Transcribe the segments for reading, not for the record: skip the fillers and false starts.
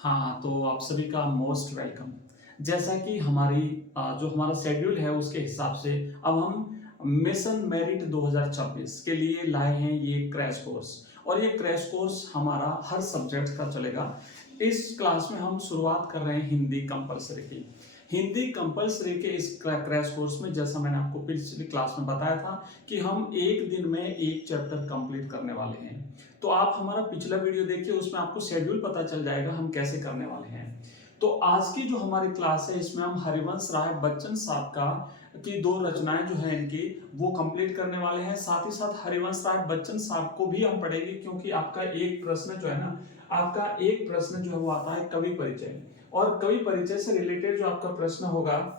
हाँ, तो आप सभी का मोस्ट वेलकम। जैसा कि जो हमारा शेड्यूल है उसके हिसाब से अब हम मिशन मेरिट 2026 के लिए लाए हैं ये क्रैश कोर्स। और ये क्रैश कोर्स हमारा हर सब्जेक्ट का चलेगा। इस क्लास में हम शुरुआत कर रहे हैं हिंदी कंपलसरी की। हिंदी कंपलसरी के इस क्रैश कोर्स में जैसा मैंने आपको पिछली क्लास में बताया था कि हम एक दिन में एक चैप्टर कंप्लीट करने वाले हैं। तो आप हमारा पिछला वीडियो देखिए, उसमें आपको शेड्यूल पता चल जाएगा हम कैसे करने वाले हैं। तो आज की जो हमारी क्लास है इसमें हम हरिवंश राय बच्चन साहब का की दो रचनाएं जो है इनकी वो कंप्लीट करने वाले हैं। साथ ही साथ हरिवंश राय बच्चन साहब को भी हम पढ़ेंगे, क्योंकि आपका एक प्रश्न जो है ना, आपका एक प्रश्न जो है वो आता है कवि परिचय। और कवि परिचय से रिलेटेड जो आपका प्रश्न होगा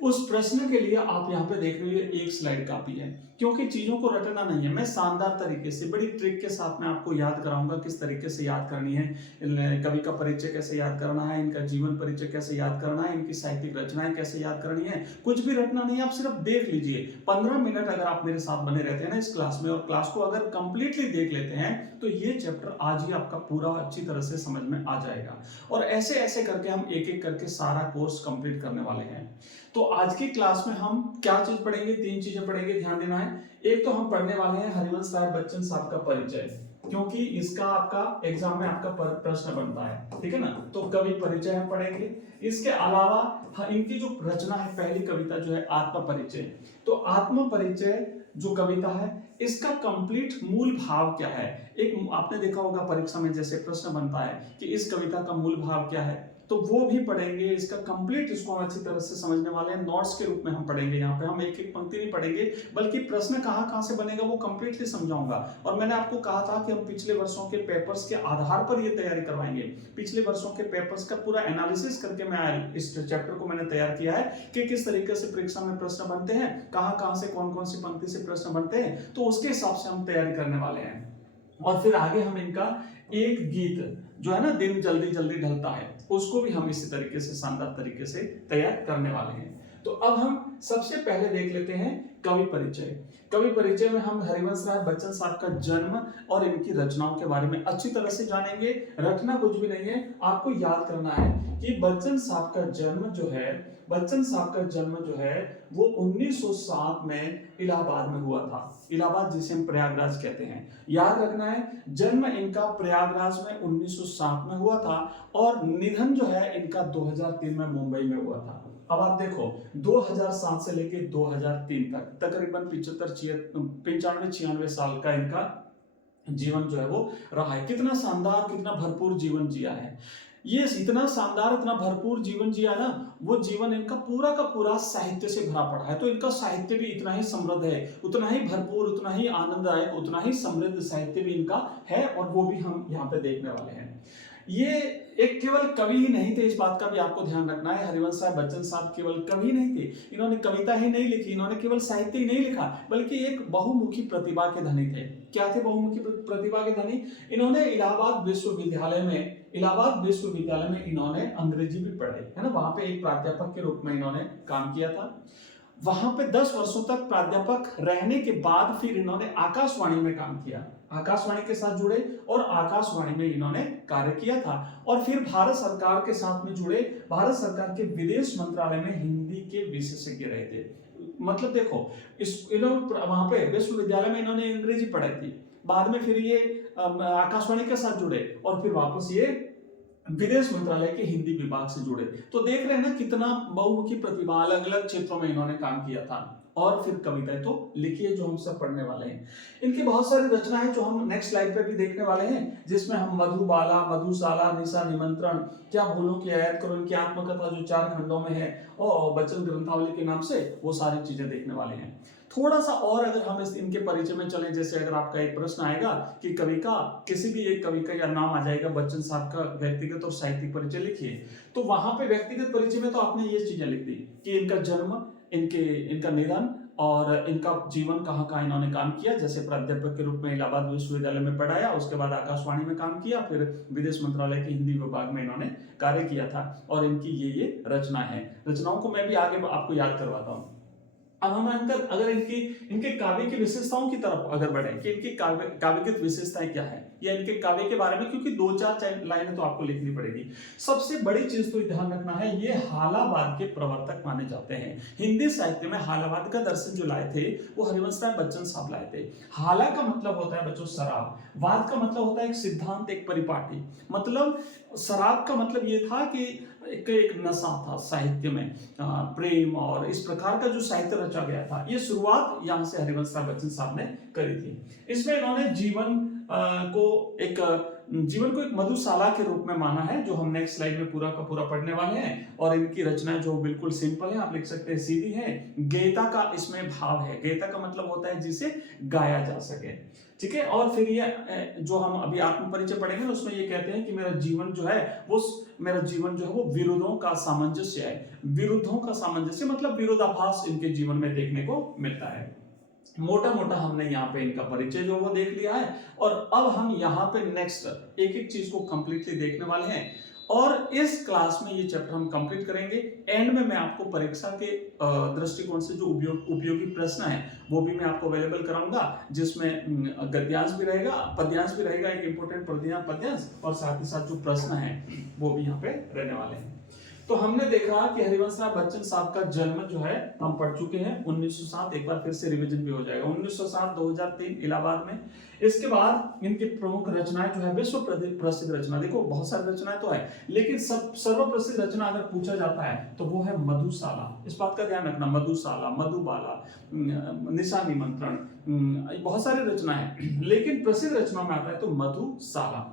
उस प्रश्न के लिए आप यहाँ पे देख रहे हो एक स्लाइड कापी है, क्योंकि चीजों को रटना नहीं है। मैं शानदार तरीके से बड़ी ट्रिक के साथ में आपको याद कराऊंगा किस तरीके से याद करनी है, कवि का परिचय कैसे याद करना है, इनका जीवन परिचय कैसे याद करना है, इनकी साहित्यिक रचनाएं कैसे याद करनी है। कुछ भी रटना नहीं है, आप सिर्फ देख लीजिए। 15 मिनट अगर आप मेरे साथ बने रहते हैं ना इस क्लास में, और क्लास को अगर कंप्लीटली देख लेते हैं तो ये चैप्टर आज ही आपका पूरा अच्छी तरह से समझ में आ जाएगा। और ऐसे ऐसे करके हम एक एक करके सारा कोर्स कंप्लीट करने वाले हैं। तो आज की क्लास में हम क्या चीज पढ़ेंगे, तीन चीजें पढ़ेंगे, ध्यान देना है। एक तो हम पढ़ने वाले हैं हरिवंश राय बच्चन साहब का परिचय, क्योंकि इसका आपका एग्जाम में आपका प्रश्न बनता है, ठीक है ना। तो कवि परिचय हम पढ़ेंगे। इसके अलावा इनकी जो रचना है, पहली कविता जो है आत्म परिचय। तो आत्म परिचय जो कविता है इसका कंप्लीट मूल भाव क्या है। एक आपने देखा होगा परीक्षा में जैसे प्रश्न बनता है कि इस कविता का मूल भाव क्या है, तो वो भी पढ़ेंगे। इसका कंप्लीट इसको हम अच्छी तरह से समझने वाले हैं। नोट्स के रूप में हम पढ़ेंगे। यहाँ पे हम एक एक पंक्ति नहीं पढ़ेंगे, बल्कि प्रश्न कहाँ कहाँ से बनेगा वो कंप्लीटली समझाऊंगा। और मैंने आपको कहा था कि हम पिछले वर्षों के पेपर्स के आधार पर ये तैयारी करवाएंगे। पिछले वर्षों के पेपर्स का पूरा एनालिसिस करके मैं इस चैप्टर को मैंने तैयार किया है कि किस तरीके से परीक्षा में प्रश्न बनते हैं, कहाँ कहाँ से कौन कौन सी पंक्ति से प्रश्न बनते हैं, तो उसके हिसाब से हम तैयारी करने वाले हैं। और फिर आगे हम इनका एक गीत जो है ना, दिन जल्दी जल्दी ढलता है, उसको भी हम इसी तरीके से शानदार तरीके से तैयार करने वाले हैं। तो अब हम सबसे पहले देख लेते हैं कवि परिचय। कवि परिचय में हम हरिवंश राय बच्चन साहब का जन्म और इनकी रचनाओं के बारे में अच्छी तरह से जानेंगे। रटना कुछ भी नहीं है, आपको याद करना है कि बच्चन साहब का जन्म जो है वो 1907 में इलाहाबाद में हुआ था। इलाहाबाद जिसे हम प्रयागराज कहते हैं, याद रखना है। जन्म इनका प्रयागराज में 1907 में हुआ था और निधन जो है इनका 2003 में मुंबई में हुआ था। अब आप देखो 2007 से लेके 2003 तक तकरीबन 95-96 साल का इनका जीवन जो है वो रहा है। कितना शानदार, कितना भरपूर जीवन जिया है। ये इतना शानदार, इतना भरपूर जीवन जिया ना, वो जीवन इनका पूरा का पूरा साहित्य से भरा पड़ा है। तो इनका साहित्य भी इतना ही समृद्ध है, उतना ही भरपूर, उतना ही आनंददायक, उतना ही समृद्ध साहित्य भी इनका है। और वो भी हम यहाँ पे देखने वाले हैं। ये एक केवल कवि ही नहीं थे, इस बात का भी आपको ध्यान रखना है। हरिवंश राय बच्चन साहब केवल कवि नहीं थे, इन्होंने कविता ही नहीं लिखी, इन्होंने केवल साहित्य ही नहीं लिखा, बल्कि एक बहुमुखी प्रतिभा के धनी थे। क्या थे बहुमुखी प्रतिभा के धनी? इन्होंने इलाहाबाद विश्वविद्यालय में इन्होंने अंग्रेजी भी पढ़ाई है ना, वहां पे एक प्राध्यापक के रूप में इन्होंने काम किया था। वहां पे 10 वर्षों तक प्राध्यापक रहने के बाद फिर इन्होंने आकाशवाणी में काम किया, आकाशवाणी के साथ जुड़े और आकाशवाणी में इन्होंने कार्य किया था। और फिर भारत सरकार के साथ में जुड़े, भारत सरकार के विदेश मंत्रालय में हिंदी के विशेषज्ञ रहे थे। मतलब देखो, इन्होंने वहां पे विश्वविद्यालय में इन्होंने अंग्रेजी पढ़ाई थी, बाद में फिर ये आकाशवाणी के साथ जुड़े और फिर वापस ये विदेश मंत्रालय के हिंदी विभाग से जुड़े। तो देख रहे हैं ना कितना बहुमुखी प्रतिभा, अलग अलग क्षेत्रों में इन्होंने काम किया था। और फिर कविताएं तो लिखी है जो हम सब पढ़ने वाले हैं। इनकी बहुत सारी रचनाएं हैं जो हम नेक्स्ट स्लाइड पे भी देखने वाले हैं, जिसमें हम मधुबाला, मधुशाला, निशा निमंत्रण, क्या भूलों की आयत करो, इनकी आत्मकथा जो 4 खंडों में है और बच्चन ग्रंथावली के नाम से, वो सारी चीजें देखने वाले हैं। थोड़ा सा और अगर हम इनके परिचय में चलें, जैसे अगर आपका एक प्रश्न आएगा कि कवि का, किसी भी एक कवि का या नाम आ जाएगा, बच्चन साहब का व्यक्तिगत और साहित्यिक परिचय लिखिए, तो वहां पे व्यक्तिगत परिचय में तो आपने ये चीजें लिख दी कि इनका जन्म, इनका निधन और इनका जीवन, कहाँ कहाँ इन्होंने काम किया। जैसे प्राध्यापक के रूप में इलाहाबाद विश्वविद्यालय में पढ़ाया, उसके बाद आकाशवाणी में काम किया, फिर विदेश मंत्रालय के हिंदी विभाग में इन्होंने कार्य किया था। और इनकी ये रचना है। रचनाओं को मैं भी आगे आपको याद करवाता हूँ। अब हम अगर इनके काव्य की विशेषताओं की तरफ अगर बढ़े कि इनकी काव्य की विशेषताएं क्या है या इनके काव्य के बारे में, क्योंकि 2-4 लाइनें तो आपको लिखनी पड़ेगी। सबसे बड़ी चीज तो ध्यान रखना है, ये हालावाद के प्रवर्तक माने जाते हैं। हिंदी साहित्य में हालावाद का दर्शन जो लाए थे वो हरिवंश राय बच्चन साहब लाए थे। हाला का मतलब होता है बच्चों शराब, वाद का मतलब होता है एक सिद्धांत, एक परिपाटी। मतलब शराब का मतलब ये था कि एक नशा था साहित्य में, प्रेम और इस प्रकार का जो साहित्य रचा गया था, ये शुरुआत यहाँ से हरिवंश राय बच्चन साहब ने करी थी। इसमें इन्होंने जीवन को एक मधुशाला के रूप में माना है, जो हम नेक्स्ट स्लाइड में पूरा का पूरा पढ़ने वाले हैं। और इनकी रचनाएं जो बिल्कुल सिंपल है, आप लिख सकते हैं सीधी है। गीता का इसमें भाव है, गीता का मतलब होता है जिसे गाया जा सके, ठीक है। और फिर ये जो हम अभी आत्म परिचय पढ़ेंगे उसमें ये कहते हैं कि मेरा जीवन जो है वो विरोधों का सामंजस्य है। विरोधों का सामंजस्य मतलब विरोधाभास इनके जीवन में देखने को मिलता है। मोटा मोटा हमने यहाँ पे इनका परिचय जो वो देख लिया है, और अब हम यहाँ पे नेक्स्ट एक एक चीज को कंप्लीटली देखने वाले हैं। और इस क्लास में ये चैप्टर हम कंप्लीट करेंगे। एंड में मैं आपको परीक्षा के दृष्टिकोण से जो उपयोगी प्रश्न है वो भी मैं आपको अवेलेबल कराऊंगा, जिसमें गद्यांश भी रहेगा, पद्यांश भी रहेगा, एक इंपोर्टेंट पद्यांश, और साथ ही साथ जो प्रश्न है वो भी यहाँ पे रहने वाले हैं। तो हमने देखा कि हरिवंश राय बच्चन साहब का जन्म जो है हम पढ़ चुके हैं 1907, एक बार फिर से रिवीजन भी हो जाएगा, 1907 2003 इलाहाबाद में। इसके बाद इनकी प्रमुख रचनाएं जो है विश्व प्रसिद्ध रचना, देखो बहुत सारी रचनाएं तो है, लेकिन सर्वप्रसिद्ध रचना अगर पूछा जाता है तो वो है मधुशाला। इस बात का ध्यान रखना, मधुशाला, मधुबाला, निशा निमंत्रण, बहुत सारी रचना है, लेकिन प्रसिद्ध रचना में आता है तो मधुशाला।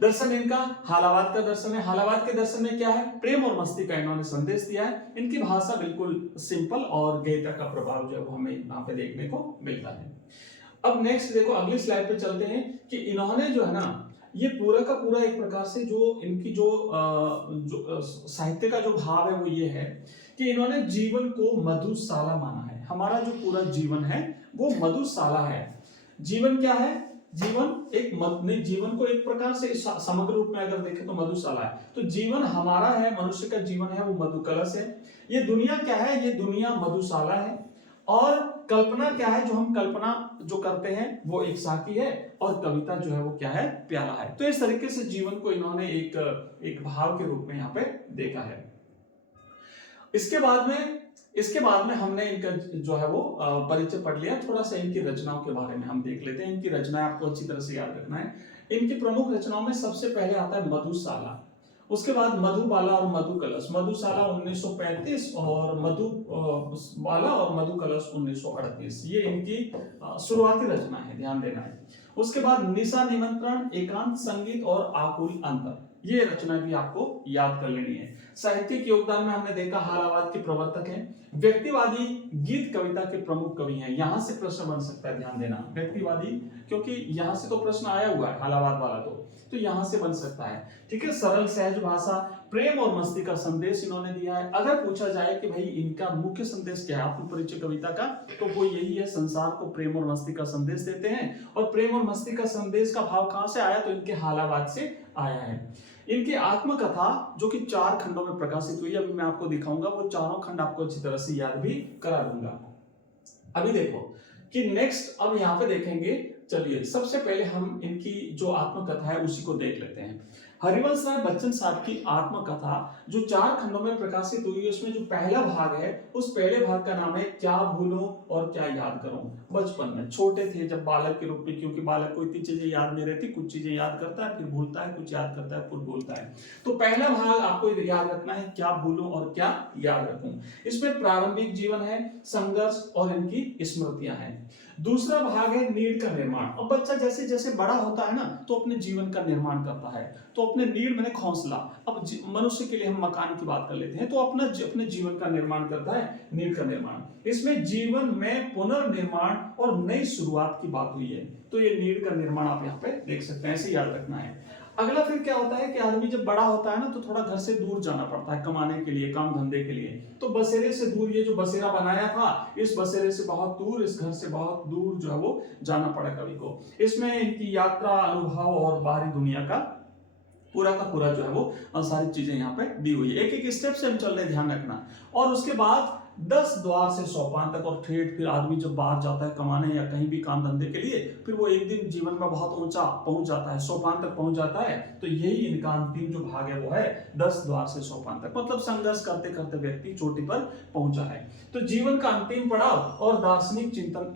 दर्शन इनका हालावाद का दर्शन है। हालावाद के दर्शन में क्या है, प्रेम और मस्ती का इन्होंने संदेश दिया है। इनकी भाषा बिल्कुल सिंपल और गीता का प्रभाव जो है हमें यहाँ पे देखने को मिलता है। अब नेक्स्ट देखो, अगली स्लाइड पे चलते हैं कि इन्होंने जो है ना, ये पूरा का पूरा एक प्रकार से जो इनकी जो साहित्य का जो भाव है वो ये है कि इन्होंने जीवन को मधुशाला माना है। हमारा जो पूरा जीवन है वो मधुशाला है। जीवन क्या है, जीवन को एक प्रकार से समग्र रूप में अगर देखें तो मधुशाला है। तो जीवन हमारा है, मनुष्य का जीवन है वो मधु कलश है। ये दुनिया क्या है, ये दुनिया मधुशाला है। और कल्पना क्या है, जो हम कल्पना जो करते हैं वो एक साकी है, और कविता जो है वो क्या है, प्याला है। तो इस तरीके से जीवन को इन्होंने एक भाव के रूप में यहाँ पे देखा है। इसके बाद में हमने इनका जो है वो परिचय पढ़ लिया। थोड़ा सा इनकी रचनाओं के बारे में हम देख लेते हैं। इनकी रचनाएं आपको अच्छी तरह से याद रखना है। इनकी प्रमुख रचनाओं में सबसे पहले आता है मधुशाला, उसके बाद मधुबाला और मधुकलश। मधुशाला 1935 और मधुबाला और मधुकलश 1938, ये इनकी शुरुआती रचना है, ध्यान देना है। उसके बाद निशा निमंत्रण, एकांत संगीत और आकुल अंतर, ये रचना भी आपको याद कर लेनी है। साहित्यिक योगदान में हमने देखा हालावाद के प्रवर्तक हैं। व्यक्तिवादी गीत कविता के प्रमुख कवि हैं। यहां से प्रश्न बन सकता है, ध्यान देना, व्यक्तिवादी, क्योंकि यहां से तो प्रश्न आया हुआ है हालावाद वाला, तो यहां से बन सकता है, ठीक है। सरल सहज भाषा, प्रेम और मस्ती का संदेश इन्होंने दिया है। अगर पूछा जाए कि भाई इनका मुख्य संदेश क्या है आत्म परिचय कविता का, तो वो यही है, संसार को प्रेम और मस्ती का संदेश देते हैं। और प्रेम और मस्ती का संदेश का भाव कहां से आया, तो इनके हालावाद से आया है। इनकी आत्मकथा जो कि 4 खंडों में प्रकाशित हुई, अभी मैं आपको दिखाऊंगा, वो चारों खंड आपको अच्छी तरह से याद भी करा दूंगा। अभी देखो कि नेक्स्ट, अब यहाँ पे देखेंगे, चलिए सबसे पहले हम इनकी जो आत्मकथा है उसी को देख लेते हैं। हरिवंश राय बच्चन साहब की आत्मकथा जो 4 खंडों में प्रकाशित हुई है, उसमें जो पहला भाग है, उस पहले भाग का नाम है क्या भूलूं और क्या याद करूं। बचपन में छोटे थे जब बालक के रूप में, क्योंकि बालक को इतनी चीजें याद नहीं रहती, कुछ चीजें याद करता है फिर भूलता है, कुछ याद करता है फिर भूलता है। तो पहला भाग आपको याद रखना है, क्या भूलूं और क्या याद रखूं। इसमें प्रारंभिक जीवन है, संघर्ष और इनकी स्मृतियां हैं। दूसरा भाग है नीड का निर्माण। अब बच्चा जैसे जैसे बड़ा होता है ना, तो अपने जीवन का निर्माण करता है। तो अपने नीड मैंने घोंसला, अब मनुष्य के लिए हम मकान की बात कर लेते हैं, तो अपने जीवन का निर्माण करता है, नीड का निर्माण। इसमें जीवन में पुनर्निर्माण और नई शुरुआत की बात हुई है, तो ये नीड का निर्माण आप यहाँ पे देख सकते हैं, ऐसे याद रखना है। अगला फिर क्या होता है कि आदमी जब बड़ा होता है ना, तो थोड़ा घर से दूर जाना पड़ता है कमाने के लिए, काम धंधे के लिए। तो बसेरे से दूर, ये जो बसेरा बनाया था, इस बसेरे से बहुत दूर, इस घर से बहुत दूर जो है वो जाना पड़ा कवि को। इसमें इनकी यात्रा, अनुभव और बाहरी दुनिया का पूरा जो है वो सारी चीजें यहाँ पे दी हुई है। एक एक स्टेप से हम चल रहे, ध्यान रखना। और उसके बाद 10 द्वार से सोपान तक, और फिर आदमी जब बाहर जाता है कमाने या कहीं भी काम धंधे के लिए, फिर वो एक दिन जीवन में बहुत ऊंचा पहुंच जाता है, सोपान तक पहुंच जाता है। तो यही इनका अंतिम जो भाग है वो है 10 द्वार से सोपान तक, मतलब संघर्ष करते करते व्यक्ति चोटी पर पहुंचा है। तो जीवन का अंतिम पड़ाव और दार्शनिक चिंतन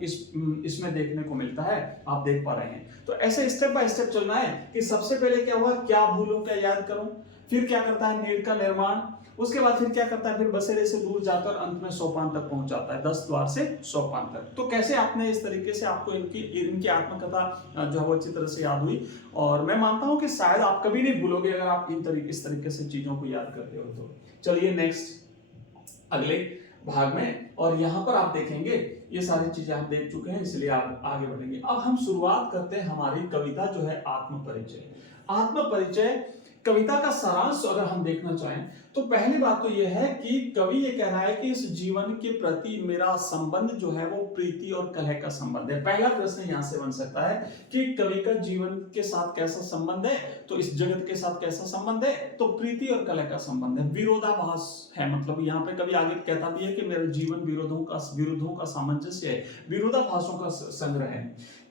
इसमें देखने को मिलता है, आप देख पा रहे हैं। तो ऐसे स्टेप बाय स्टेप चलना है कि सबसे पहले क्या हुआ, क्या भूलूं क्या याद करूं, फिर क्या करता है नीड़ का निर्माण, उसके बाद फिर क्या करता है, फिर बसेरे से दूर जाकर अंत में सोपान तक पहुंच जाता है, 10 द्वार से सोपान तक। तो कैसे आपने इस तरीके से आपको इनकी आत्मकथा जो है वो अच्छी तरह से याद हुई, और मैं मानता हूं कि शायद आप कभी नहीं भूलोगे अगर आप इस तरीके से चीजों को याद करते हो तो। चलिए नेक्स्ट अगले भाग में, और यहाँ पर आप देखेंगे ये सारी चीजें आप देख चुके हैं, इसलिए आप आगे बढ़ेंगे। अब हम शुरुआत करते हैं हमारी कविता जो है आत्मपरिचय। आत्मपरिचय कविता का सारांश अगर हम देखना चाहें तो पहली बात तो यह है कि कवि ये कह रहा है कि इस जीवन के प्रति मेरा संबंध जो है वो प्रीति और कलह का संबंध है। पहला प्रश्न यहां से बन सकता है कि कवि का जीवन के साथ कैसा संबंध है, तो इस जगत के साथ कैसा संबंध है, तो प्रीति और कलह का संबंध है, विरोधाभास है। मतलब यहाँ पे कवि आगे कहता भी है कि मेरा जीवन विरोधों का सामंजस्य है, विरोधाभासों का संग्रह है।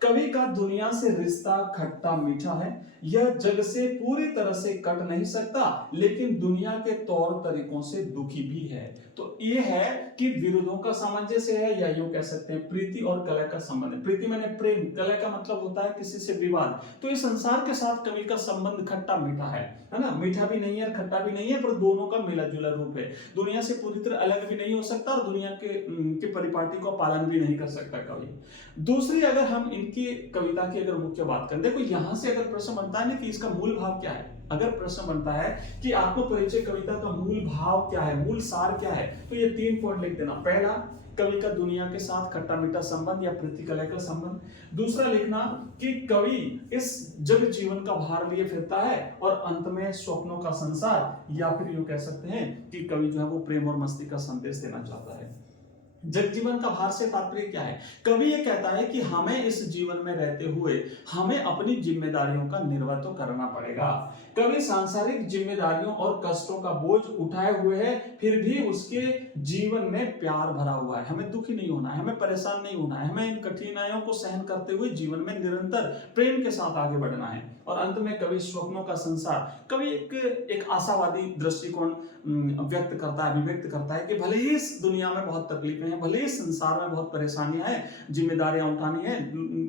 कवि का दुनिया से रिश्ता खट्टा मीठा है, यह जग से पूरी तरह से कट नहीं सकता लेकिन दुनिया के तौर तरीकों से दुखी भी है। तो ये है कि विरोधों का सामंजस्य है, या यूं कह सकते हैं प्रीति और कलह का संबंध है। प्रीति माने प्रेम, कलह का मतलब होता है किसी से विवाद। तो इस संसार के साथ कवि का संबंध खट्टा मीठा है ना, मीठा भी नहीं है खट्टा भी नहीं है, पर दोनों का मिला जुला रूप है। दुनिया से पूरी तरह अलग भी नहीं हो सकता और दुनिया के परिपाटी का पालन भी नहीं कर सकता कवि। दूसरी अगर हम इनकी कविता की अगर मुख्य बात करें, देखो यहां से अगर प्रश्न बनता है ना कि इसका मूल भाव क्या है, अगर प्रश्न बनता है कि आत्मपरिचय कविता का मूल भाव क्या है, मूल सार क्या है, तो ये 3 पॉइंट लिख देना। पहला, कवि का दुनिया के साथ खट्टा मीठा संबंध या प्रीति कलह का संबंध। दूसरा लिखना कि कवि इस जग जीवन का भार लिए फिरता है और अंत में स्वप्नों का संसार, या फिर यूं कह सकते हैं कि कवि जो है वो प्रेम और मस्ती का संदेश देना चाहता है। जग जीवन का भार से तात्पर्य क्या है, कवि ये कहता है कि हमें इस जीवन में रहते हुए हमें अपनी जिम्मेदारियों का निर्वाह तो करना पड़ेगा। कवि सांसारिक जिम्मेदारियों और कष्टों का बोझ उठाए हुए है, फिर भी उसके जीवन में प्यार भरा हुआ है। हमें दुखी नहीं होना है, हमें परेशान नहीं होना है, हमें इन कठिनाइयों को सहन करते हुए जीवन में निरंतर प्रेम के साथ आगे बढ़ना है। और अंत में कवि स्वप्नों का संसार, कवि एक आशावादी दृष्टिकोण व्यक्त करता है, अभिव्यक्त करता है कि भले ही इस दुनिया में बहुत तकलीफें हैं, भले ही संसार में बहुत परेशानियां हैं, जिम्मेदारियां उठानी है,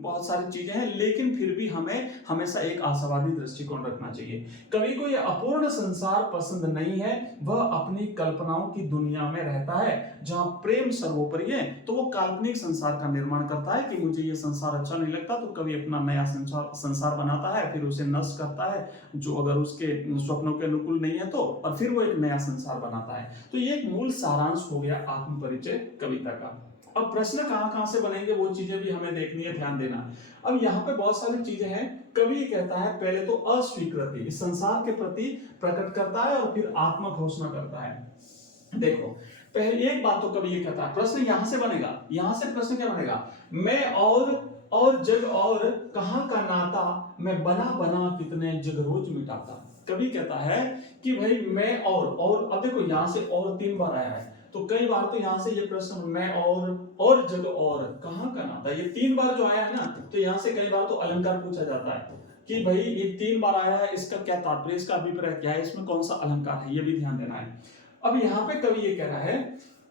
बहुत सारी चीजें हैं, लेकिन फिर भी हमें हमेशा एक आशावादी दृष्टिकोण रखना चाहिए। कवि को यह अपूर्ण संसार पसंद नहीं है, वह अपनी कल्पनाओं की दुनिया में रहता है जहां प्रेम सर्वोपरि है। तो वो काल्पनिक संसार का निर्माण करता है कि मुझे ये संसार अच्छा नहीं लगता, तो कवि अपना नया संसार बनाता है, फिर उसे नष्ट करता है जो अगर उसके स्वप्नों के अनुकूल नहीं है तो, और फिर वो एक नया संसार बनाता है। तो ये एक मूल सारांश हो गया आत्मपरिचय कविता का। अब प्रश्न कहां से बनेंगे वो चीजें भी हमें देखनी है, ध्यान देना। अब यहाँ पे बहुत सारी चीजें हैं। कवि कहता है पहले तो अस्वीकृति इस संसार के प्रति प्रकट करता है और फिर आत्म घोषणा करता है। देखो पहले एक बात तो कवि ये कहता है, प्रश्न यहां से बनेगा, यहां से प्रश्न क्या बनेगा, मैं और जग और कहां का नाता, मैं बना बना कितने जग रोज मिटाता। कवि कहता है कि भाई मैं और अब देखो यहां से और 3 बार आया है, तो कई बार तो यहां से ये प्रश्न मैं और जग और कहां का नाता, ये 3 बार जो आया है ना, तो यहां से कई बार तो अलंकार पूछा जाता है कि भाई ये 3 बार आया है, इसका क्या तात्पर्य, इसका अभिप्राय क्या है, इसमें कौन सा अलंकार है, ये भी ध्यान देना है। अब यहाँ पे कवि ये कह रहा है,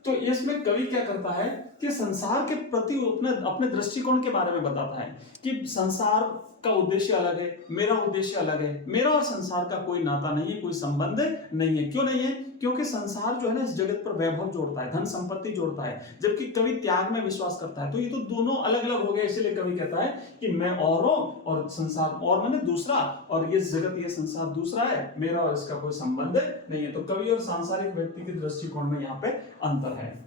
तो इसमें कवि क्या करता है कि संसार के प्रति अपने दृष्टिकोण के बारे में बताता है कि संसार का उद्देश्य अलग है, मेरा उद्देश्य अलग है, मेरा और संसार का कोई नाता नहीं है, कोई संबंध नहीं है। क्यों नहीं है, क्योंकि संसार जो है ना इस जगत पर वैभव जोड़ता है, धन संपत्ति जोड़ता है, जबकि कवि त्याग में विश्वास करता है। तो ये तो दोनों अलग अलग हो गए, इसलिए कवि कहता है कि मैं और संसार और मैंने दूसरा, और ये जगत ये संसार दूसरा है, मेरा और इसका कोई संबंध नहीं है। तो कवि और सांसारिक व्यक्ति के दृष्टिकोण में यहाँ पे अंतर है।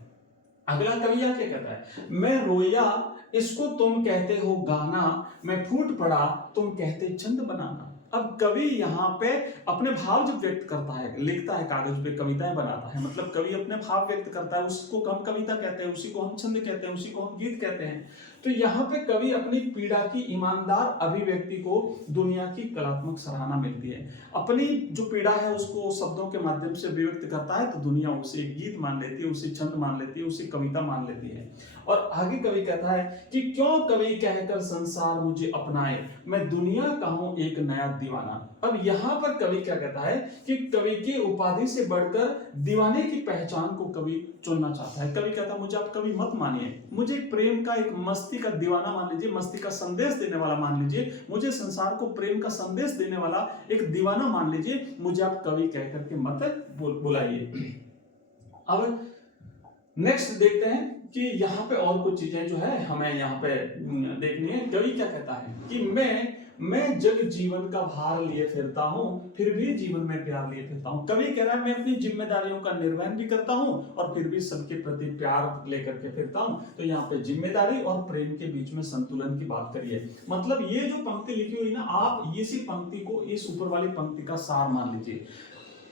अगला कवि क्या कहता है, मैं रोया इसको तुम कहते हो गाना, मैं फूट पड़ा तुम कहते छंद बनाना। अब कवि यहाँ पे अपने भाव जब व्यक्त करता है, लिखता है कागज पे, कविताएं बनाता है, मतलब कवि अपने भाव व्यक्त करता है, उसको हम कविता कहते हैं, उसी को हम छंद कहते हैं, उसी को हम गीत कहते हैं। तो यहाँ पे कवि अपनी पीड़ा की ईमानदार अभिव्यक्ति को दुनिया की कलात्मक सराहना मिलती है। अपनी जो पीड़ा है उसको शब्दों के माध्यम से अभिव्यक्त करता है तो दुनिया उसे गीत मान लेती है, उसे छंद मान लेती है, उसे कविता मान लेती है। और आगे कवि कहता है कि क्यों कवि कहकर संसार मुझे अपनाए, मैं दुनिया का हूं एक नया दीवाना। अब यहाँ पर कवि क्या कहता है कि कवि की उपाधि से बढ़कर दीवाने की पहचान को कवि चुनना चाहता है। कवि कहता है मुझे आप कवि मत मानिए, मुझे प्रेम का एक मस्ती का दीवाना मान लीजिए, मस्ती का संदेश देने वाला मान लीजिए, मुझे संसार को प्रेम का संदेश देने वाला एक दीवाना मान लीजिए, मुझे आप कवि कह करके मत बुलाइए। अब नेक्स्ट देखते हैं कि यहाँ पे और कुछ चीजें जो है हमें यहाँ पे देखनी है। कवि क्या कहता है कि मैं जग जीवन का भार लिए फिरता हूँ, फिर भी जीवन में प्यार लिए फिरता हूँ। कवि कह रहा है मैं अपनी जिम्मेदारियों का निर्वहन भी करता हूँ और फिर भी सबके प्रति प्यार लेकर के फिरता हूँ। तो यहाँ पे जिम्मेदारी और प्रेम के बीच में संतुलन की बात करिए। मतलब ये जो पंक्ति लिखी हुई ना, आप इसी पंक्ति को इस ऊपर वाली पंक्ति का सार मान लीजिए।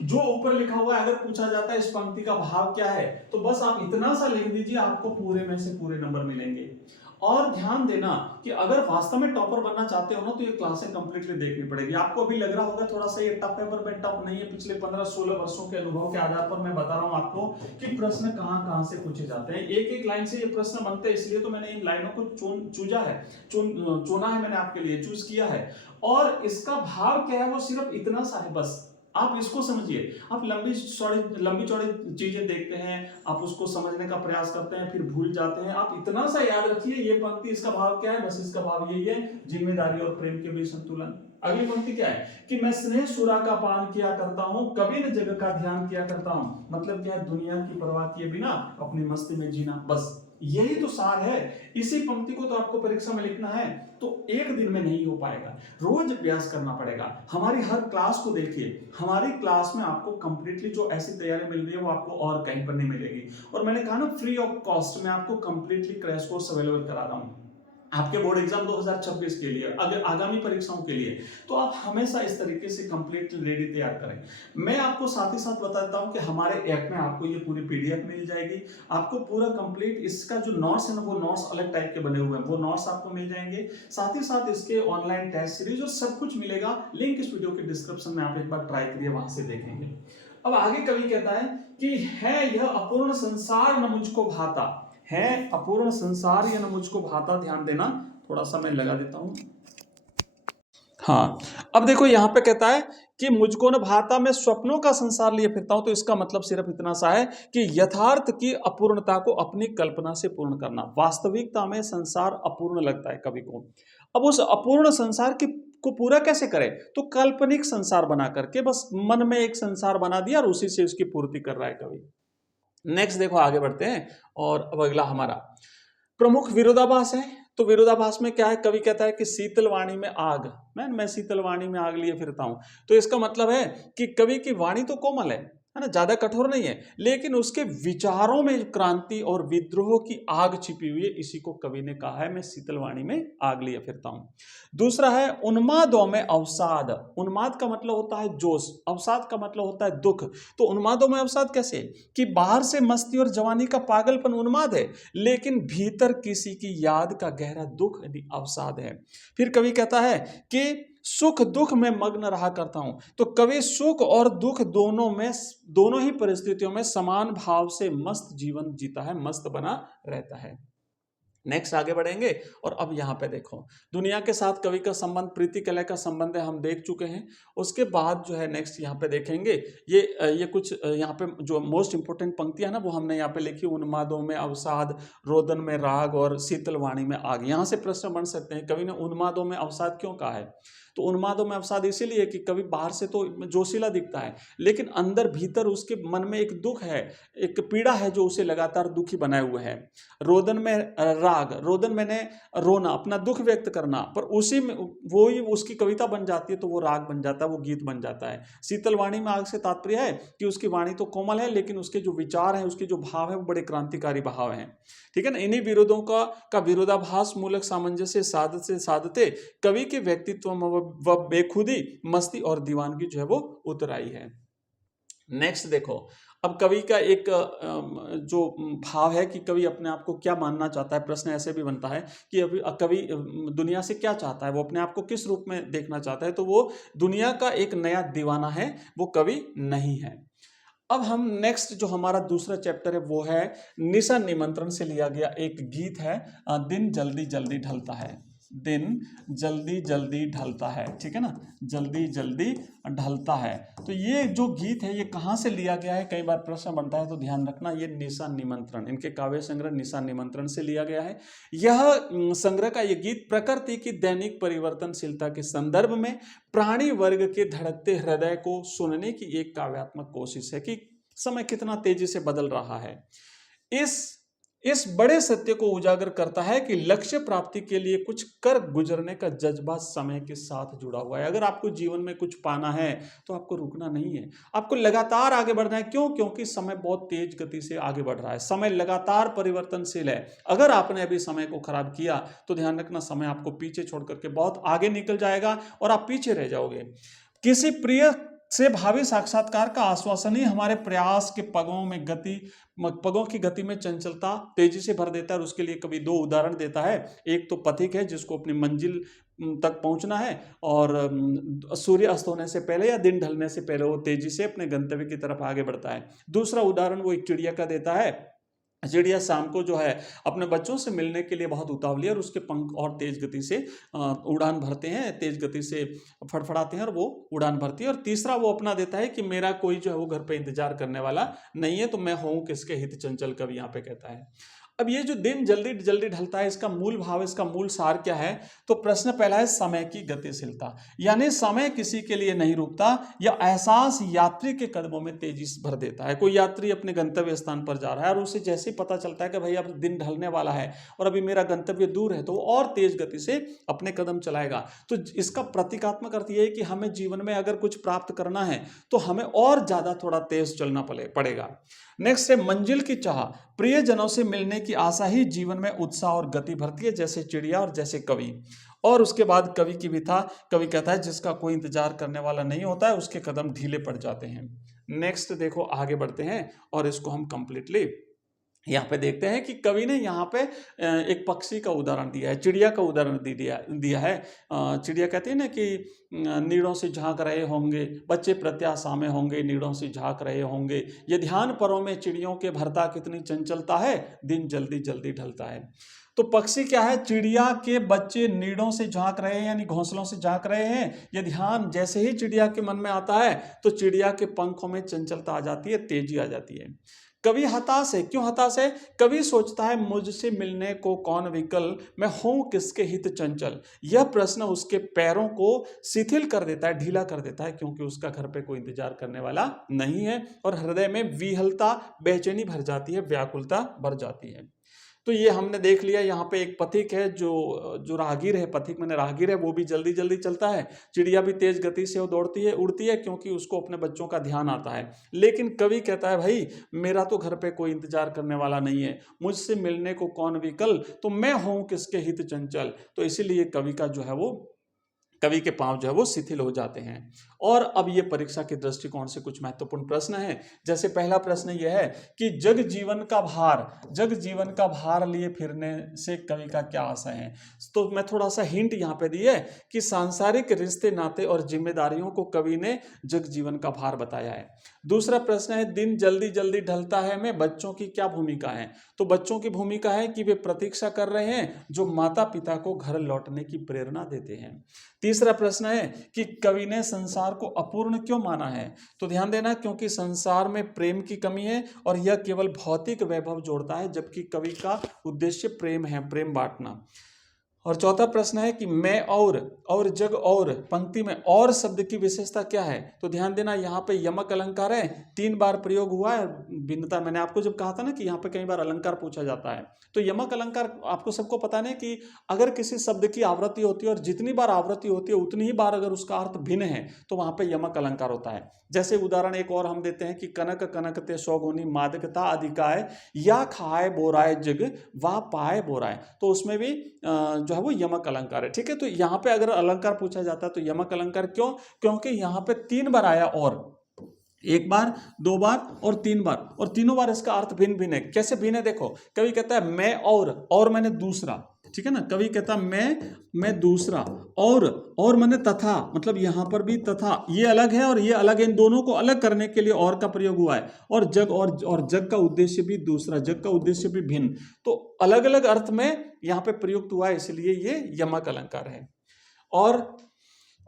जो ऊपर लिखा हुआ है, अगर पूछा जाता है इस पंक्ति का भाव क्या है, तो बस आप इतना सा लिख दीजिए, आपको पूरे में से पूरे नंबर मिलेंगे। और ध्यान देना कि अगर वास्तव में टॉपर बनना चाहते हो ना, तो ये क्लासें कंप्लीटली देखनी पड़ेगी। आपको अभी लग रहा होगा थोड़ा सा ये टफ है, पर मैं टफ नहीं है। पिछले 15-16 वर्षों के अनुभव के आधार पर मैं बता रहा हूं आपको कि प्रश्न कहां से पूछे जाते हैं। एक एक लाइन से ये प्रश्न बनते हैं, इसलिए तो मैंने इन लाइनों को चुना है, मैंने आपके लिए चूज किया है। और इसका भाव क्या है वो सिर्फ इतना सा है, बस आप इसको समझिए। आप लंबी चौड़ी चीजें देखते हैं, आप उसको समझने का प्रयास करते हैं, फिर भूल जाते हैं। आप इतना सा याद रखिए, ये पंक्ति इसका भाव क्या है, बस इसका भाव यही है, जिम्मेदारी और प्रेम के बीच संतुलन। अगली पंक्ति क्या है कि मैं स्नेह सुरा का पान किया करता हूं, कभी न जग का ध्यान किया करता हूं। मतलब क्या है, दुनिया की परवाह किए बिना अपनी मस्ती में जीना, बस यही तो सार है। इसी पंक्ति को तो आपको परीक्षा में लिखना है, तो एक दिन में नहीं हो पाएगा, रोज अभ्यास करना पड़ेगा। हमारी हर क्लास को देखिए, हमारी क्लास में आपको कंप्लीटली जो ऐसी तैयारी मिल रही है वो आपको और कहीं पर नहीं मिलेगी। और मैंने कहा ना, फ्री ऑफ कॉस्ट में आपको कंप्लीटली क्रैश कोर्स अवेलेबल करा रहा हूं आपके बोर्ड एग्जाम 2026 के लिए, अगर आगामी परीक्षाओं के लिए। तो आप हमेशा इस तरीके से कंप्लीट रेडी तैयार करें। मैं आपको साथ ही साथ बताता हूं कि हमारे ऐप में आपको ये पूरी पीडीएफ मिल जाएगी, आपको पूरा कंप्लीट इसका जो नोट्स है ना, वो नोट्स अलग टाइप के बने हुए हैं, वो नोट्स आपको मिल जाएंगे। साथ ही साथ इसके ऑनलाइन टेस्ट सीरीज और सब कुछ मिलेगा। लिंक इस वीडियो के डिस्क्रिप्शन में, आप एक बार ट्राई करिए, वहां से देखेंगे। अब आगे कवि कहता है कि है यह अपूर्ण संसार न मुझको भाता, है अपूर्ण संसार या न मुझको भाता। ध्यान देना, थोड़ा सा मैं लगा देता हूं। हाँ, अब देखो यहां पे कहता है कि मुझको न भाता, मैं स्वप्नों का संसार लिए फिरता हूं। तो इसका मतलब सिर्फ इतना सा है कि यथार्थ की अपूर्णता को अपनी कल्पना से पूर्ण करना। वास्तविकता में संसार अपूर्ण लगता है कवि को। अब उस अपूर्ण संसार को पूरा कैसे करें, तो काल्पनिक संसार बना करके, बस मन में एक संसार बना दिया और उसी से उसकी पूर्ति कर रहा है कवि। नेक्स्ट देखो, आगे बढ़ते हैं। और अब अगला हमारा प्रमुख विरोधाभास है। तो विरोधाभास में क्या है, कवि कहता है कि शीतल वाणी में आग, मैं शीतल वाणी में आग लिए फिरता हूं। तो इसका मतलब है कि कवि की वाणी तो कोमल है ना, ज्यादा कठोर नहीं है, लेकिन उसके विचारों में क्रांति और विद्रोह की आग छिपी हुई है। इसी को कवि ने कहा है, मैं शीतल वाणी में आग लिए फिरता हूं। दूसरा है उन्मादों में अवसाद। उन्माद का मतलब होता है जोश, अवसाद का मतलब होता है दुख। तो उन्मादों में अवसाद कैसे, कि बाहर से मस्ती और जवानी का पागलपन उन्माद है, लेकिन भीतर किसी की याद का गहरा दुख यदि अवसाद है। फिर कवि कहता है कि सुख दुख में मग्न रहा करता हूं। तो कवि सुख और दुख दोनों ही परिस्थितियों में समान भाव से मस्त जीवन जीता है, मस्त बना रहता है। नेक्स्ट आगे बढ़ेंगे। और अब यहाँ पे देखो, दुनिया के साथ कवि का संबंध प्रीति कलह का संबंध है, हम देख चुके हैं। उसके बाद जो है नेक्स्ट यहाँ पे देखेंगे, ये कुछ यहाँ पे जो मोस्ट इंपोर्टेंट पंक्तियां ना, वो हमने यहाँ पे लिखी। उन्मादों में अवसाद, रोदन में राग और शीतल वाणी में आग। यहाँ से प्रश्न बन सकते हैं, कवि ने उन्मादों में अवसाद क्यों कहा है। तो उन्मादों में अवसाद इसीलिए कि कवि बाहर से तो जोशीला दिखता है, लेकिन अंदर भीतर उसके मन में एक दुख है, एक पीड़ा है जो उसे लगातार दुखी बनाए हुए है। रोदन में राग, रोदन मैंने रोना, अपना दुख व्यक्त करना, पर उसी में वो ही उसकी कविता बन जाती है, तो वो राग बन जाता है, वो गीत बन जाता है। शीतल वाणी में आग से तात्पर्य है कि उसकी वाणी तो कोमल है, लेकिन उसके जो विचार हैं, उसके जो भाव है, वो बड़े क्रांतिकारी भाव हैं। ठीक है ना। इन्हीं विरोधों का विरोधाभास मूलक सामंजस्य साधते कवि के व्यक्तित्व में व बेखुदी, मस्ती और दीवानगी जो है वो उतर आई है। नेक्स्ट देखो, अब कवि का एक जो भाव है कि कवि अपने आप को क्या मानना चाहता है। प्रश्न ऐसे भी बनता है कि अभी कवि दुनिया से क्या चाहता है, वो अपने आप को किस रूप में देखना चाहता है। तो वो दुनिया का एक नया दीवाना है, वो कवि नहीं है। अब हम नेक्स्ट जो हमारा दूसरा चैप्टर है वो है निशा निमंत्रण से लिया गया एक गीत है, दिन जल्दी जल्दी ढलता है। दिन जल्दी जल्दी ढलता है, ठीक है ना, जल्दी जल्दी ढलता है। तो ये जो गीत है ये कहाँ से लिया गया है, कई बार प्रश्न बनता है, तो ध्यान रखना ये निशा निमंत्रण, इनके काव्य संग्रह निशा निमंत्रण से लिया गया है। यह संग्रह का ये गीत प्रकृति की दैनिक परिवर्तनशीलता के संदर्भ में प्राणी वर्ग के धड़कते हृदय को सुनने की एक काव्यात्मक कोशिश है कि समय कितना तेजी से बदल रहा है। इस बड़े सत्य को उजागर करता है कि लक्ष्य प्राप्ति के लिए कुछ कर गुजरने का जज्बा समय के साथ जुड़ा हुआ है। अगर आपको जीवन में कुछ पाना है तो आपको रुकना नहीं है, आपको लगातार आगे बढ़ना है। क्यों? क्योंकि समय बहुत तेज गति से आगे बढ़ रहा है, समय लगातार परिवर्तनशील है। अगर आपने अभी समय को खराब किया तो ध्यान रखना, समय आपको पीछे छोड़ करके बहुत आगे निकल जाएगा और आप पीछे रह जाओगे। किसी प्रिय से भावी साक्षात्कार का आश्वासन ही हमारे प्रयास के पगों की गति में चंचलता तेजी से भर देता है। और उसके लिए कभी दो उदाहरण देता है। एक तो पथिक है जिसको अपनी मंजिल तक पहुंचना है और सूर्य अस्त होने से पहले या दिन ढलने से पहले वो तेजी से अपने गंतव्य की तरफ आगे बढ़ता है। दूसरा उदाहरण वो एक चिड़िया का देता है। चिड़िया शाम को जो है अपने बच्चों से मिलने के लिए बहुत उतावली है और उसके पंख और तेज गति से उड़ान भरते हैं, तेज गति से फड़फड़ाते हैं और वो उड़ान भरती है। और तीसरा वो अपना देता है कि मेरा कोई जो है वो घर पे इंतजार करने वाला नहीं है, तो मैं हूं किसके हित चंचल, कवि यहाँ पे कहता है। अब ये जो दिन जल्दी जल्दी ढलता है, इसका मूल भाव, इसका मूल सार क्या है? तो प्रश्न पहला है समय की गतिशीलता, यानी समय किसी के लिए नहीं रुकता। यह एहसास यात्री के कदमों में तेजी से भर देता है। कोई यात्री अपने गंतव्य स्थान पर जा रहा है और उसे जैसे ही पता चलता है कि भाई अब दिन ढलने वाला है और अभी मेरा गंतव्य दूर है, तो वो और तेज गति से अपने कदम चलाएगा। तो इसका प्रतीकात्मक अर्थ यह है कि हमें जीवन में अगर कुछ प्राप्त करना है तो हमें और ज्यादा थोड़ा तेज चलना पड़ेगा। नेक्स्ट है मंजिल की चाह। प्रियजनों से मिलने की आशा ही जीवन में उत्साह और गति भरती है, जैसे चिड़िया और जैसे कवि। और उसके बाद कवि की विथा, कवि कहता है जिसका कोई इंतजार करने वाला नहीं होता है उसके कदम ढीले पड़ जाते हैं। नेक्स्ट देखो, आगे बढ़ते हैं और इसको हम कंप्लीटली यहाँ पे देखते हैं कि कवि ने यहाँ पे एक पक्षी का उदाहरण दिया है, चिड़िया का उदाहरण दिया है। चिड़िया कहती है ना कि नीड़ों से झांक रहे होंगे बच्चे, प्रत्याशा में होंगे नीड़ों से झांक रहे होंगे, ये ध्यान परों में चिड़ियों के भरता कितनी चंचलता है, दिन जल्दी जल्दी ढलता है। तो पक्षी क्या है? चिड़िया के बच्चे नीड़ों से झांक रहे हैं, यानी घोंसलों से झांक रहे हैं। ये ध्यान जैसे ही चिड़िया के मन में आता है तो चिड़िया के पंखों में चंचलता आ जाती है, तेजी आ जाती है। कवि हताश है। क्यों हताश है? कवि सोचता है मुझसे मिलने को कौन विकल, मैं हूं किसके हित चंचल। यह प्रश्न उसके पैरों को शिथिल कर देता है, ढीला कर देता है, क्योंकि उसका घर पे कोई इंतजार करने वाला नहीं है और हृदय में विहलता, बेचैनी भर जाती है, व्याकुलता भर जाती है। तो ये हमने देख लिया। यहाँ पे एक पथिक है जो राहगीर है, पथिक मैंने राहगीर है, वो भी जल्दी जल्दी चलता है। चिड़िया भी तेज गति से वो दौड़ती है, उड़ती है, क्योंकि उसको अपने बच्चों का ध्यान आता है। लेकिन कवि कहता है भाई मेरा तो घर पे कोई इंतजार करने वाला नहीं है, मुझसे मिलने को कौन विकल, तो मैं हूं किसके हित चंचल। तो इसीलिए कवि का जो है वो, कवि के पांव जो है वो शिथिल हो जाते हैं। और अब ये परीक्षा के दृष्टिकोण से कुछ महत्वपूर्ण प्रश्न हैं। जैसे पहला प्रश्न यह है कि जग जीवन का भार लिए फिरने से कवि का क्या आशय है। तो मैं थोड़ा सा हिंट यहाँ पे दी है कि सांसारिक रिश्ते नाते और जिम्मेदारियों को कवि ने जग जीवन का भार बताया है। दूसरा प्रश्न है दिन जल्दी जल्दी ढलता है में बच्चों की क्या भूमिका है। तो बच्चों की भूमिका है कि वे प्रतीक्षा कर रहे हैं जो माता पिता को घर लौटने की प्रेरणा देते हैं। तीसरा प्रश्न है कि कवि ने संसार को अपूर्ण क्यों माना है। तो ध्यान देना, क्योंकि संसार में प्रेम की कमी है और यह केवल भौतिक वैभव जोड़ता है, जबकि कवि का उद्देश्य प्रेम है, प्रेम बांटना। और चौथा प्रश्न है कि मैं और जग और पंक्ति में और शब्द की विशेषता क्या है। तो ध्यान देना, यहाँ पे यमक अलंकार है, 3 बार प्रयोग हुआ है। भिन्नता मैंने आपको जब कहा था ना कि यहाँ पे कई बार अलंकार पूछा जाता है, तो यमक अलंकार आपको सबको पता नहीं कि अगर किसी शब्द की आवृत्ति होती है और जितनी बार आवृत्ति होती है उतनी ही बार अगर उसका अर्थ भिन्न है तो वहां पे यमक अलंकार होता है। जैसे उदाहरण एक और हम देते हैं कि कनक कनकते सौगुनी मादकता अधिकाय, या खाए बोराय जग वा पाए बोराय। तो उसमें भी जो है वो यमक अलंकार है। ठीक है, तो यहाँ पे अगर अलंकार पूछा जाता है तो यमक अलंकार क्यों? क्योंकि यहाँ पे 3 बार आया और एक बार, दो बार और तीन बार, और तीनों बार इसका अर्थ भिन्न भिन्न है। कैसे भिन्न है देखो, कभी कहता है मैं और मैंने दूसरा, ठीक है ना। कभी कहता है मैं दूसरा, और मैंने तथा, मतलब यहां पर भी तथा, ये अलग है और ये अलग है, इन दोनों को अलग करने के लिए और का प्रयोग हुआ है। और जग का उद्देश्य भी दूसरा, जग का उद्देश्य भी भिन्न, तो अलग अलग अर्थ में यहां पे प्रयुक्त हुआ है, इसलिए ये यमक अलंकार है।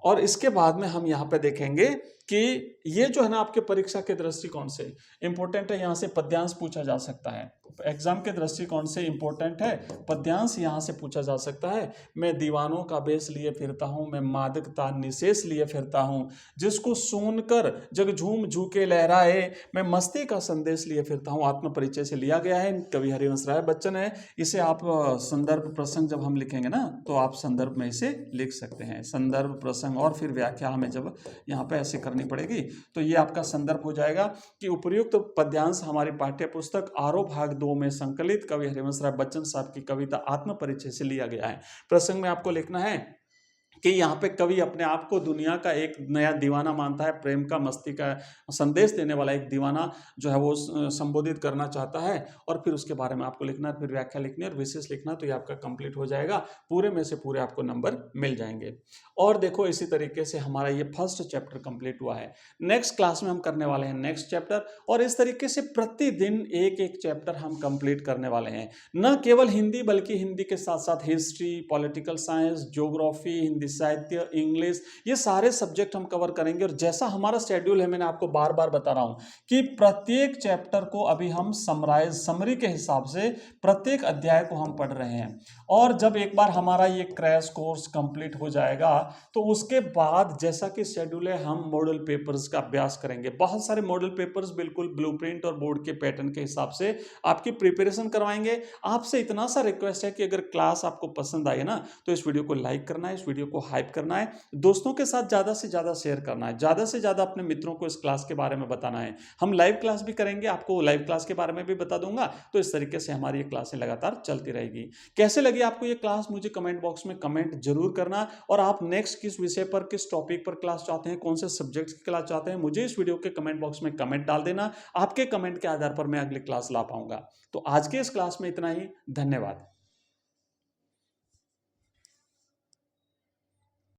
और इसके बाद में हम यहाँ पे देखेंगे कि ये जो है ना आपके परीक्षा के दृष्टिकोण से इंपॉर्टेंट है। यहाँ से पद्यांश पूछा जा सकता है, एग्जाम के दृष्टिकोण से इंपॉर्टेंट है, पद्यांश यहाँ से पूछा जा सकता है। मैं दीवानों का बेस लिए फिरता हूँ, मैं मादकता निशेष लिए फिरता हूँ, जिसको सुनकर जग झूम झूके लहराए, मैं मस्ती का संदेश लिए फिरता हूँ। आत्म परिचय से लिया गया है, कवि हरिवंश राय बच्चन है। इसे आप संदर्भ प्रसंग जब हम लिखेंगे ना, तो आप संदर्भ में इसे लिख सकते हैं। संदर्भ प्रसंग और फिर व्याख्या हमें जब यहाँ पे ऐसे करनी पड़ेगी, तो ये आपका संदर्भ हो जाएगा कि उपर्युक्त पद्यांश हमारी पाठ्य पुस्तक आरोप भाग 2 में संकलित कवि हरिवंश राय बच्चन साहब की कविता आत्म परिचय से लिया गया है। प्रसंग में आपको लिखना है कि यहाँ पे कवि अपने आप को दुनिया का एक नया दीवाना मानता है, प्रेम का, मस्ती का संदेश देने वाला एक दीवाना जो है वो संबोधित करना चाहता है। और फिर उसके बारे में आपको लिखना है, फिर व्याख्या लिखनी है और विशेष लिखना, तो ये आपका कंप्लीट हो जाएगा। पूरे में से पूरे आपको नंबर मिल जाएंगे। और देखो इसी तरीके से हमारा ये फर्स्ट चैप्टर कंप्लीट हुआ है। नेक्स्ट क्लास में हम करने वाले हैं नेक्स्ट चैप्टर, और इस तरीके से प्रतिदिन एक एक चैप्टर हम कंप्लीट करने वाले हैं। न केवल हिंदी, बल्कि हिंदी के साथ साथ history, political science, geography, Hindi साहित्य, इंग्लिश, ये सारे सब्जेक्ट हम कवर करेंगे। और जैसा हमारा शेड्यूल है, मैंने आपको बार बार बता रहा हूं कि प्रत्येक चैप्टर को अभी हम समरी के हिसाब से प्रत्येक अध्याय को हम पढ़ रहे हैं। और जब एक बार हमारा ये क्रैश कोर्स कंप्लीट हो जाएगा, तो उसके बाद जैसा कि शेड्यूल है, हम मॉडल पेपर्स का अभ्यास करेंगे। बहुत सारे मॉडल पेपर्स बिल्कुल ब्लूप्रिंट और बोर्ड के पैटर्न के हिसाब से आपकी प्रिपरेशन करवाएंगे। आपसे इतना सा रिक्वेस्ट है कि अगर क्लास आपको पसंद आई ना, तो इस वीडियो को लाइक करना है, इस वीडियो को हाइप करना है, दोस्तों के साथ ज़्यादा से ज़्यादा शेयर करना है, ज़्यादा से ज़्यादा अपने मित्रों को इस क्लास के बारे में बताना है। हम लाइव क्लास भी करेंगे, आपको लाइव क्लास के बारे में भी बता दूंगा। तो इस तरीके से हमारी ये क्लासें लगातार चलती रहेगी। कैसे लगी आपको ये क्लास, मुझे कमेंट बॉक्स में कमेंट जरूर करना। और आप नेक्स्ट किस विषय पर, किस टॉपिक पर क्लास चाहते हैं, कौन से सब्जेक्ट्स की क्लास चाहते हैं, मुझे इस वीडियो के कमेंट बॉक्स में कमेंट डाल देना। आपके कमेंट के आधार पर मैं अगली क्लास ला पाऊंगा। तो आज के इस क्लास में इतना ही। धन्यवाद।